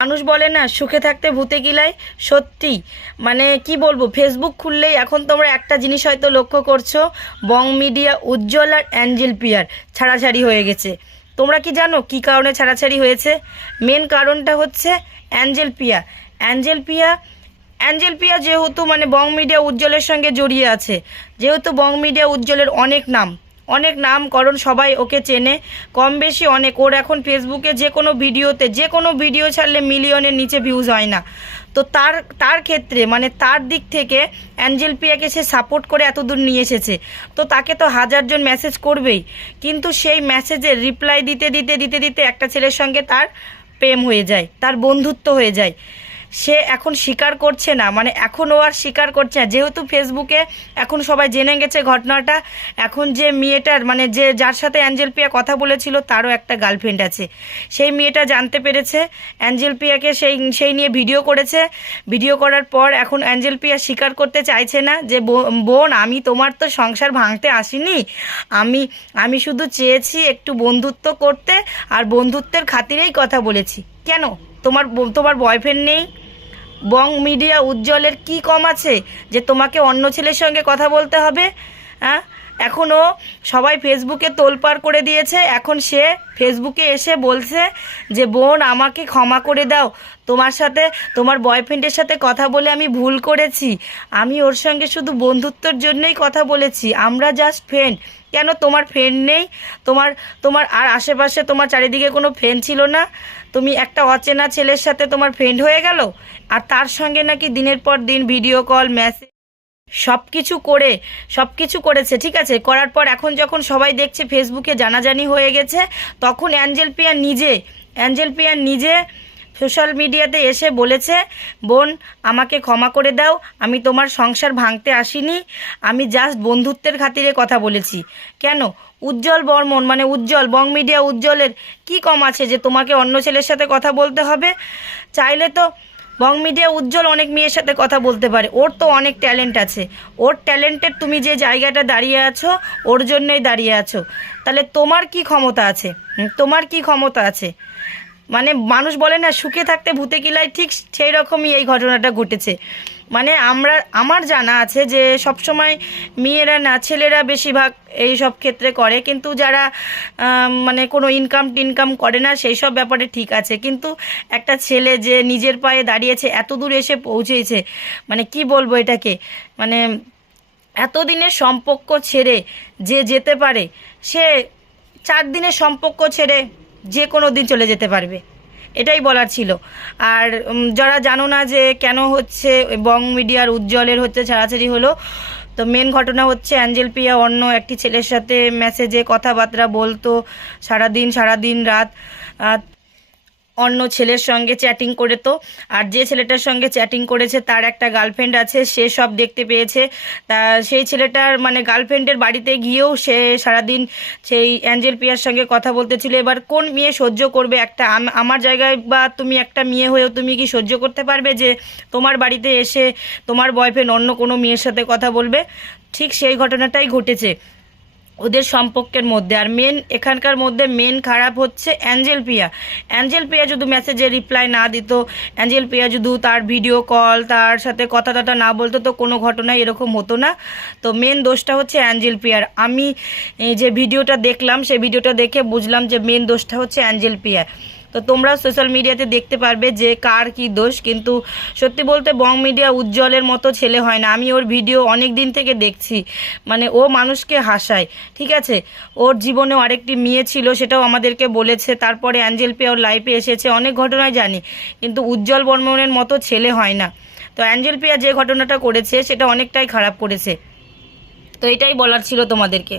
মানুষ বলে না সুখে থাকতে ভূতে কিলাই। সত্যি মানে কি বলবো, ফেসবুক খুললেই এখন তোমরা একটা জিনিস হয়তো লক্ষ্য করছো, বং মিডিয়া উজ্জ্বল আর অ্যাঞ্জেল পিয়ার ছাড়াছাড়ি হয়ে গেছে। তোমরা কি জানো কি কারণে ছাড়াছাড়ি হয়েছে? মেন কারণটা হচ্ছে অ্যাঞ্জেল পিয়া। অ্যাঞ্জেল পিয়া অ্যাঞ্জেল পিয়া যেহেতু মানে বং মিডিয়া উজ্জ্বলের সঙ্গে জড়িয়ে আছে, যেহেতু বং মিডিয়া উজ্জ্বলের অনেক নামকরণ, সবাই ওকে চেনে কম বেশি অনেক। ওর এখন ফেসবুকে যে কোনো ভিডিও ছাড়লে মিলিয়নের নিচে ভিউজ হয় না। তো তার ক্ষেত্রে মানে তার দিক থেকে অ্যাঞ্জেল পিয়াকে সে সাপোর্ট করে এতদূর নিয়ে এসেছে। তো তাকে তো হাজারজন মেসেজ করবেই, কিন্তু সেই মেসেজের রিপ্লাই দিতে দিতে দিতে দিতে একটা ছেলের সঙ্গে তার প্রেম হয়ে যায়, তার বন্ধুত্ব হয়ে যায়। সে এখন স্বীকার করছে না, মানে এখন ও আর স্বীকার করছে না, যেহেতু ফেসবুকে এখন সবাই জেনে গেছে ঘটনাটা। এখন যে মেয়েটার মানে যার সাথে অ্যাঞ্জেল পিয়া কথা বলেছিল তারও একটা গার্লফ্রেন্ড আছে, সেই মেয়েটা জানতে পেরেছে অ্যাঞ্জেল পিয়াকে, সেই নিয়ে ভিডিও করেছে। ভিডিও করার পর এখন অ্যাঞ্জেল পিয়া স্বীকার করতে চাইছে না যে বোন আমি তোমার তো সংসার ভাঙতে আসিনি, আমি শুধু চেয়েছি একটু বন্ধুত্ব করতে, আর বন্ধুত্বের খাতিরেই কথা বলেছি। কেন তোমার বয়ফ্রেন্ড নেই? বং মিডিয়া উজ্জ্বলের কি কম আছে যে তোমাকে অন্য ছেলের সঙ্গে কথা বলতে হবে? হ্যাঁ, এখনও সবাই ফেসবুকে তোলপাড় করে দিয়েছে। এখন সে ফেসবুকে এসে বলছে যে বোন আমাকে ক্ষমা করে দাও, তোমার বয়ফ্রেন্ডের সাথে কথা বলে আমি ভুল করেছি, আমি ওর সঙ্গে শুধু বন্ধুত্বের জন্যই কথা বলেছি, আমরা জাস্ট ফ্রেন্ড। কেন তোমার ফ্রেন্ড নেই? তোমার আর আশেপাশে তোমার চারিদিকে কোনো ফ্রেন্ড ছিল না? তুমি একটা অচেনা ছেলের সাথে তোমার ফ্রেন্ড হয়ে গেল, আর তার সঙ্গে নাকি দিনের পর দিন ভিডিও কল মেসেজ সব কিছু করেছে। ঠিক আছে, করার পর এখন যখন সবাই দেখছে ফেসবুকে জানাজানি হয়ে গেছে, তখন অ্যাঞ্জেল পিয়া নিজে সোশ্যাল মিডিয়াতে এসে বলেছে বোন আমাকে ক্ষমা করে দাও, আমি তোমার সংসার ভাঙতে আসিনি, আমি জাস্ট বন্ধুত্বের খাতিরে কথা বলেছি। কেন উজ্জ্বল বর্মন মানে উজ্জ্বল বং মিডিয়া উজ্জ্বলের কি কম আছে যে তোমাকে অন্য ছেলের সাথে কথা বলতে হবে? চাইলে তো বং মিডিয়া উজ্জ্বল অনেক মেয়ের সাথে কথা বলতে পারে, ওর তো অনেক ট্যালেন্ট আছে। ওর ট্যালেন্টের তুমি যে জায়গাটা দাঁড়িয়ে আছো ওর জন্যই দাঁড়িয়ে আছো। তাহলে তোমার কি ক্ষমতা আছে? মানে মানুষ বলে না সুখে থাকতে ভূতে কিলায়, ঠিক সেই রকমই এই ঘটনাটা ঘটেছে। মানে আমার জানা আছে যে সবসময় মেয়েরা না ছেলেরা বেশিরভাগ এই সব ক্ষেত্রে করে, কিন্তু যারা মানে কোনো ইনকাম করে না সেই সব ব্যাপারে ঠিক আছে, কিন্তু একটা ছেলে যে নিজের পায়ে দাঁড়িয়েছে, এত দূর এসে পৌঁছেছে, মানে কি বলবো এটাকে, মানে এতদিনের সম্পর্ক ছেড়ে যে যেতে পারে, সে 4 দিনের সম্পর্ক ছেড়ে যে কোনো দিন চলে যেতে পারবে, এটাই বলার ছিল। আর যারা জানো না যে কেন হচ্ছে বং মিডিয়ার উজ্জ্বলের হচ্ছে ছাড়াছাড়ি হলো, তো মেন ঘটনা হচ্ছে অ্যাঞ্জেল পিয়া অন্য একটি ছেলের সাথে মেসেজে কথাবার্তা বলতো, সারাদিন রাত অন্য ছেলের সঙ্গে চ্যাটিং করে। তো আর যে ছেলেটার সঙ্গে চ্যাটিং করেছে তার একটা গার্লফ্রেন্ড আছে, সে সব দেখতে পেয়েছে। তা সেই ছেলেটার মানে গার্লফ্রেন্ডের বাড়িতে গিয়েও সে সারাদিন সেই অ্যাঞ্জেল পিয়ার সঙ্গে কথা বলতেছিল। এবার কোন মেয়ে সহ্য করবে? আমার জায়গায় বা তুমি একটা মেয়ে হয়েও তুমি কি সহ্য করতে পারবে যে তোমার বাড়িতে এসে তোমার বয়ফ্রেন্ড অন্য কোনো মেয়ের সাথে কথা বলবে? ঠিক সেই ঘটনাটাই ঘটেছে ওদের সম্পর্কের মধ্যে। আর এখানকার মধ্যে মেন খারাপ হচ্ছে অ্যাঞ্জেল পিয়া যদি মেসেজে রিপ্লাই না দিত, অ্যাঞ্জেল পিয়া যদি তার ভিডিও কল তার সাথে কথা না বলতো, তো কোনো ঘটনাই এরকম হতো না। তো মেন দোষটা হচ্ছে অ্যাঞ্জেল পিয়ার। আমি যে ভিডিওটা দেখলাম সেই ভিডিওটা দেখে বুঝলাম যে মেন দোষটা হচ্ছে অ্যাঞ্জেল পিয়া। তো তোমরা সোশ্যাল মিডিয়াতে দেখতে পারবে যে কার কি দোষ, কিন্তু সত্যি বলতে বং মিডিয়া উজ্জ্বলের মতো ছেলে হয় না। আমি ওর ভিডিও অনেক দিন থেকে দেখছি, মানে ও মানুষকে হাসায়। ঠিক আছে, ওর জীবনেও আরেকটি মেয়ে ছিল, সেটাও আমাদেরকে বলেছে। তারপরে অ্যাঞ্জেল পিয়া ওর লাইফে এসেছে, অনেক ঘটনায় জানি, কিন্তু উজ্জ্বল বর্মনের মতো ছেলে হয় না। তো অ্যাঞ্জেল পিয়া যে ঘটনাটা করেছে সেটা অনেকটাই খারাপ করেছে। তো এটাই বলার ছিল তোমাদেরকে।